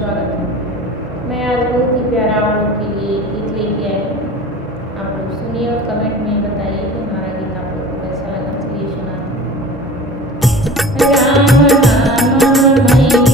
स्वागत है। मैं आज बहुत ही प्यारा आप लोग के लिए गीत लेके आई हूँ। आप लोग सुनिए और कमेंट में बताइए कि हमारा गीत आप लोग को कैसा लगा। चलिए सुना। राम नाम